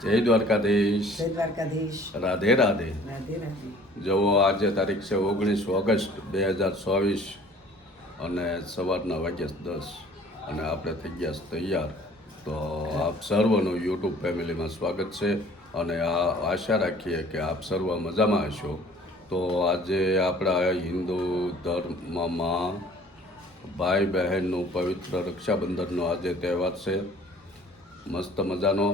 જય દ્વારકાધીશ. જય દ્વારકાધીશ. રાધે રાધે. રાધે રાધે. જો આજે તારીખ છે 19 ઓગસ્ટ 2024 અને સવારના વાગ્યા 10 અને આપણે થઈ ગયા તૈયાર. તો આપ સર્વનું યુટ્યુબ ફેમિલીમાં સ્વાગત છે અને આશા રાખીએ કે આપ સર્વ મજામાં હશો. તો આજે આપણા હિન્દુ ધર્મમાં ભાઈ બહેનનું પવિત્ર રક્ષાબંધનનો આજે તહેવાર છે. મસ્ત મજાનો.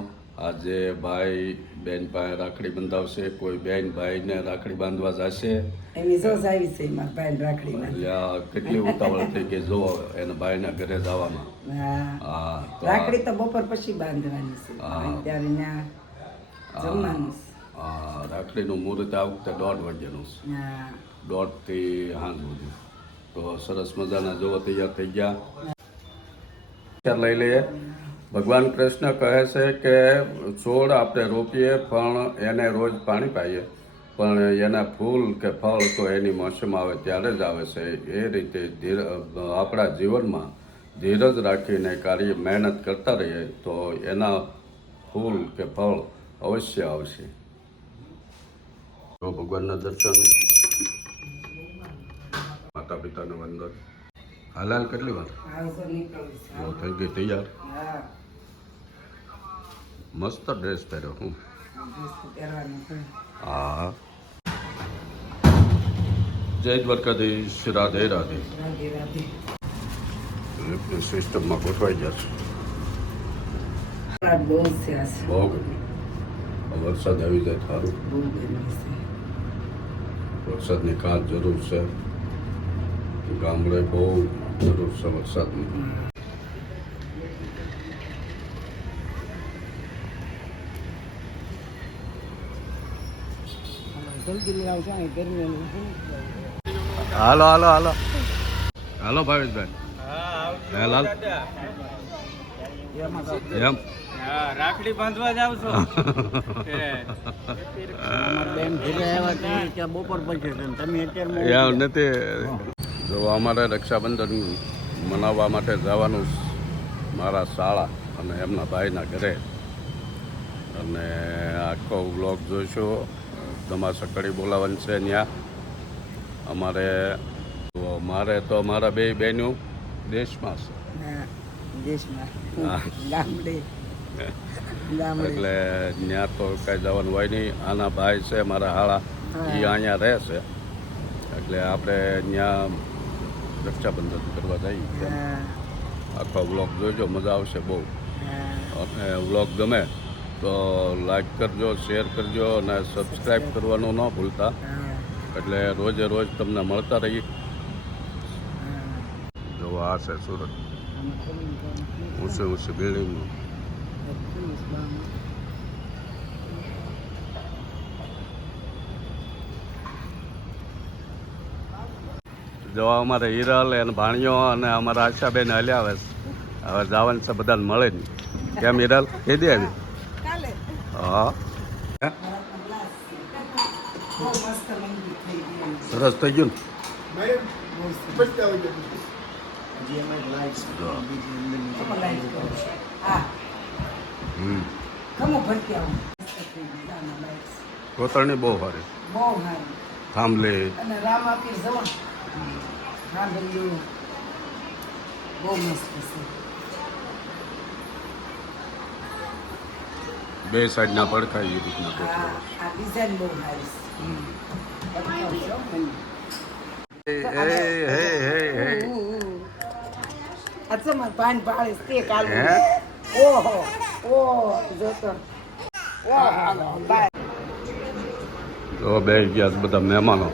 આજે ભાઈ બેન પાસે રાખડી બંધાવશે, કોઈ બેન ભાઈને રાખડી બાંધવા જશે. એની સોસ આવી છે મારા ભાઈ રાખડીમાં. કેટલી ઉતાવળ થઈ ગઈ જો એના ભાઈના ઘરે જવામાં. હા, રાખડી તો બપોર પછી બાંધવાની છે. ત્યારે ત્યાં જમવાનું છે. રાખડીનું મુહૂર્ત આ વખતે 1:30 વાગ્યાનું છે. 1:30 થી સાંજ સુધી. તો સરસ મજાના જોવા તૈયાર થઈ ગયા. લઈ લઈએ. ભગવાન કૃષ્ણ કહે છે કે છોડ આપણે રોપીએ પણ એને રોજ પાણી પાઈએ, પણ એના ફૂલ કે ફળ તો એની મોસમ આવે ત્યારે જ આવે છે. એ રીતે આપણા જીવનમાં ધીરજ રાખીને કાર્ય મહેનત કરતા રહીએ તો એના ફૂલ કે ફળ અવશ્ય આવશે. તો ભગવાનના દર્શન, માતા પિતાને વંદન. હાલ કેટલી વાર થઈ ગઈ તૈયાર? મસ્ત ડ્રેસ પહેર્યો હું. હા. જય દ્વારકાધીશ. રાધે રાધે. લિફ્ટની સિસ્ટમમાં ગોઠવાઈ જશે. બહુ ગમી. વરસાદ આવી જાય સારું. વરસાદની ખાસ જરૂર છે. ગામડે બહુ જરૂર છે વરસાદની. હાલો હાલો હાલો હાલો ભાવેશભાઈ. લાલ એમ રાખડી બાંધવા જાવ છો? બપોર પછી તમે અત્યારે નથી. જો અમારે રક્ષાબંધન મનાવવા માટે જવાનું મારા શાળા અને એમના ભાઈના ઘરે, અને આખો વ્લોગ જોઈશું. ધમાસકડી બોલાવવાનું છે ત્યાં મારે તો મારા બે બહેનો દેશમાં છે. એટલે ત્યાં તો કાંઈ જવાનું હોય નહીં. આના ભાઈ છે મારા હાળા, એ અહીંયા રહે છે. એટલે આપણે ત્યાં રક્ષાબંધન કરવા જઈએ. આખો વ્લોગ જોઈજો, મજા આવશે બહુ. અને વ્લોગ ગમે તો લાઈક કરજો, શેર કરજો અને સબસ્ક્રાઈબ કરવાનું ન ભૂલતા. એટલે રોજે રોજ તમને મળતા રહીએ. જો આ છે સુરત, ઊંચી ઊંચી બિલ્ડિંગ. જો અમારે હિરલ અને ભાણિયો અને અમારા આશાબેન હલ્યા આવે છે. હવે જવાનું છે, બધાને મળે નહીં. કેમ હિરલ કહી દે? હા, સરસ થઈ ગયું ને? કોતરણી બહુ સારી. થાંભલે બે સાઈડના પડખા એ રીતના તો બે ગયા બધા મહેમાનો.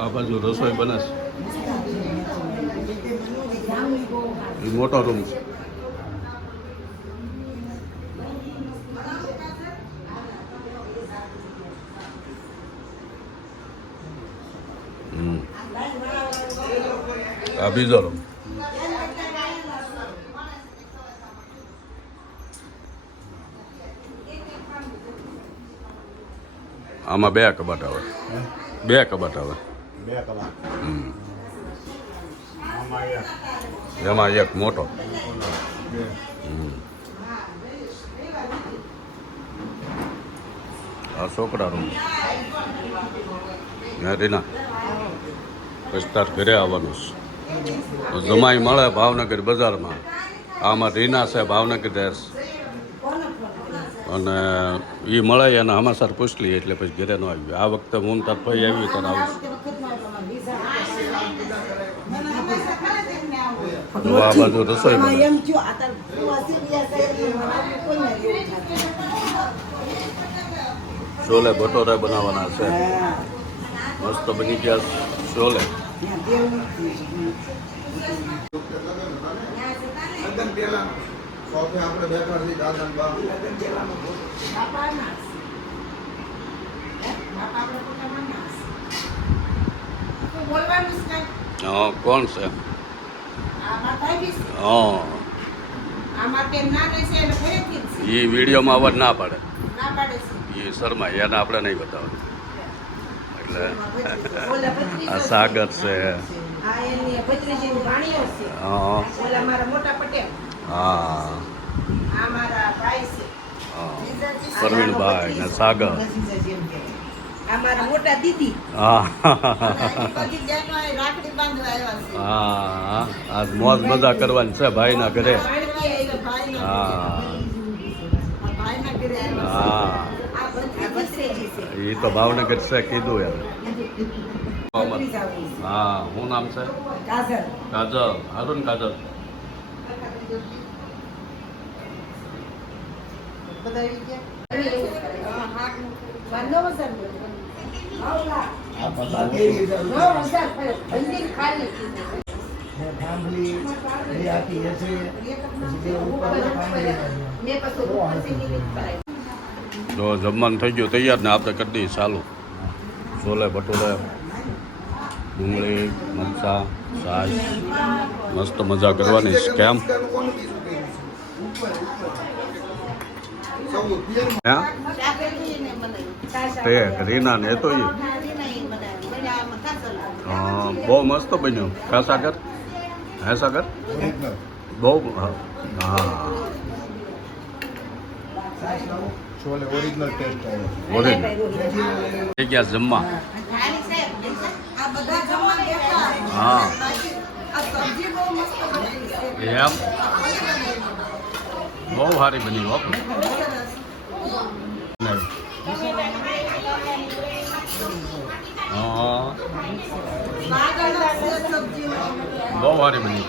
આ બાજુ રસોઈ બને છે. એ મોટો રૂમ છે. આ બીજો રૂમ. આમાં બે કબાટ આવે. એમાં એક મોટો. આ છોકરા રૂમ રીના પછી તાર ઘરે આવવાનું છે જમાઈ મળે ભાવનગર બજારમાં. આમાં રીના છે ભાવનગર દેશ અને એ મળે એને હમાસર પૂછ લઈએ એટલે પછી ઘરે ન આવ્યું. આ વખતે હું તાર ભાઈ આવી ત્યારે આવું. આ બાજુ રસોઈ બને. છોલે ભટોરા બનાવવાના છે. મસ્ત બની ગયા છોલે. હા કોણ છે? હા એ વિડીયોમાં અવાજ ના પાડે. એ શર્મા એને આપણે નહીં બતાવવાનું. એટલે આ સાગર છે. હા પરવીણભાઈ ને સાગર. મોટા દીદી હા આજ મોજ મજા કરવાની છે ભાઈના ઘરે. હા હા એ તો ભાવનગર છે કીધું એમ. હા શું નામ છે? કાજલ. હારું ને કાજલ? તો જમવાનું થઈ ગયું તૈયાર ને આપણે કરી દઈએ ચાલુ. છોલે ભટુરે, ડુંગળી, મરચા, છાશ, મસ્ત મજા કરવાની. કેમ તે રીના ને તો બહુ મસ્ત બન્યું. કા સાગર? હે સાગર? બહુ હા ઓરિજિનલ થઈ ગયા જમવા. હા એમ બહુ સારી બની હો. બહુ સારી બની.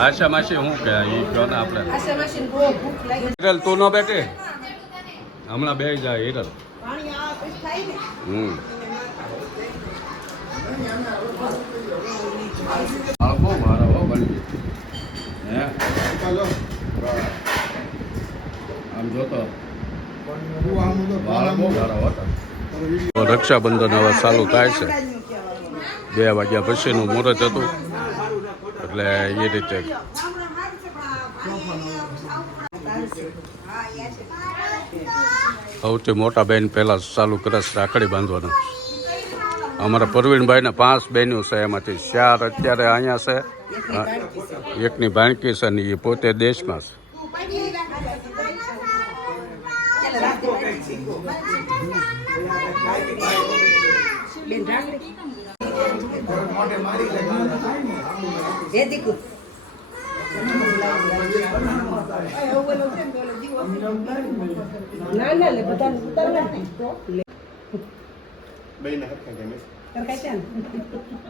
આશા માસી શું કે એ કહો ને આપણે. હિરલ તું ન બેઠે હમણાં બે જાય હિરલ. બહુ મારા હો બની હે આમ જોતો રક્ષાબંધન હવે ચાલુ થાય છે. 2 વાગ્યા પછીનું મુહૂર્ત હતું એટલે એ રીતે સૌથી મોટા બેન પહેલાં ચાલુ કરે છે રાખડી બાંધવાનું. અમારા પરવીણભાઈને 5 બહેનો છે, એમાંથી 4 અત્યારે અહીંયા છે, એકની ભાણકી છે ને એ પોતે દેશમાં છે.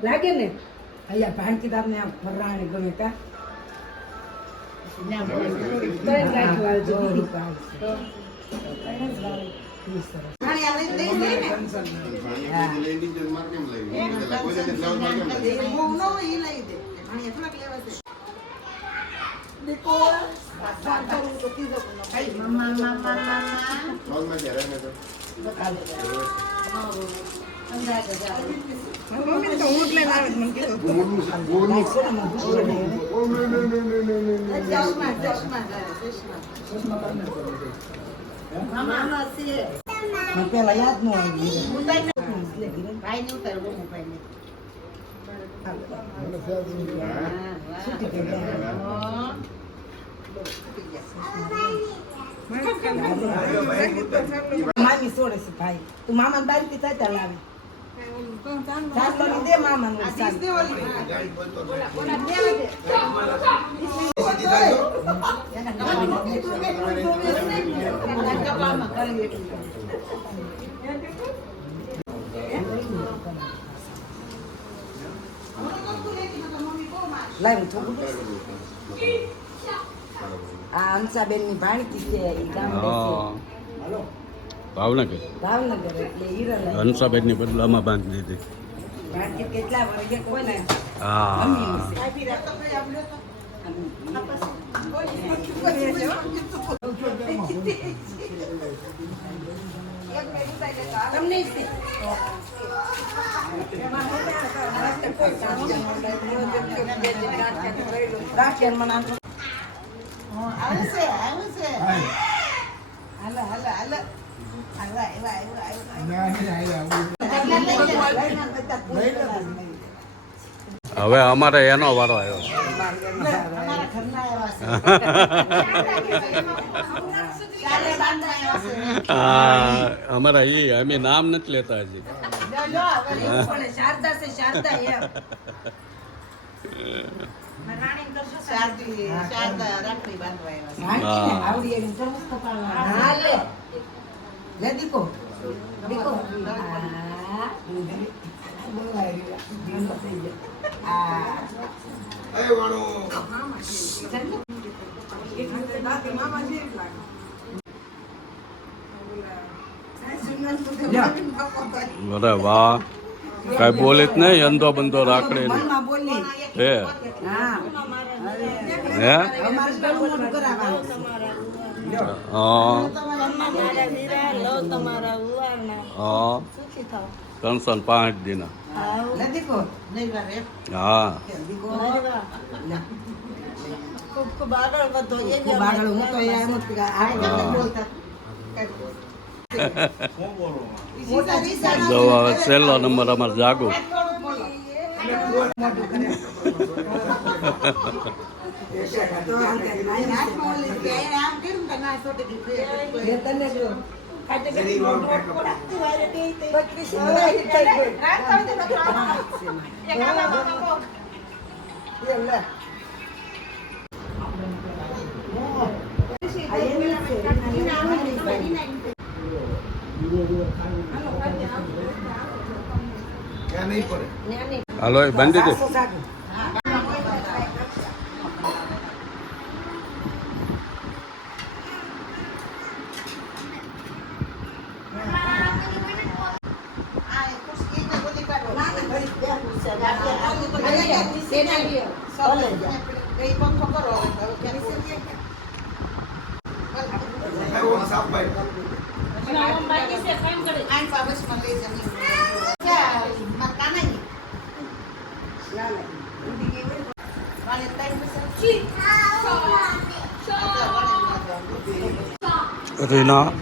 લાગે ને અહીંયા ભાણકીદાર ને ફરાણી ગમે કા પેલા યાદ ન આવી ભાઈ ને ઉતારવો મોબાઈલ મામી છોડે છે ભાઈ તું મામા બારી થી થતા લાવે દે મામા લાવ થોડું આ અંશાબેન ની ભાણકી છે એ ગામ ભાવનગર ભાવનગર એટલે હીરા હંસાબેનની બદલામાં બાંધી દીધી ભાણકી કેટલા વર્ષે કોઈ ને હા હવે અમારે એનો વારો આવ્યો અમારા અમે નામ નથી લેતા હજી શારદા છે શારદા એમ આવડી એવી સરસ કપાળવાળા. હા, લે દીકો દીકો અરે વાહ કઈ બોલે જ નહીં અંધો બંધો રાખડે મનમાં બોલી હે હા હે અમારે ઘણું મોટું કરાવવાનું હા 305 દિના લે દીકો હા દીકો ખૂબ આગળ હું તો એમ જ બોલતા જો હવે છેલ્લો નંબર અમારે જાગો હાલો એ બાંધી દે રીના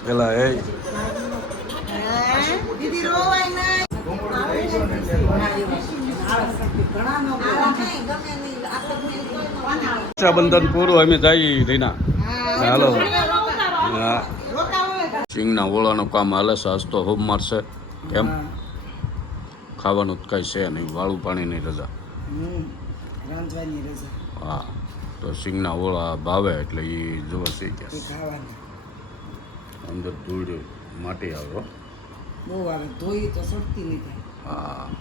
પેલા એ રક્ષાબંધન પૂરું અમે જઈએ રીના હાલો હા સિંગના ઓળાનું કામ હાલે છે આજ તો ખૂબ મારશે કેમ ખાવાનું જ કઈ છે નહીં વાળું પાણીની રજા રાંધવાની રજા હા તો સિંગના ઓળા ભાવે એટલે એ જોવે શી કે ખાવાની અંદર ધૂળ માટી આવે બહુ આવે ધોઈ તો સડતી નહીં થાય હા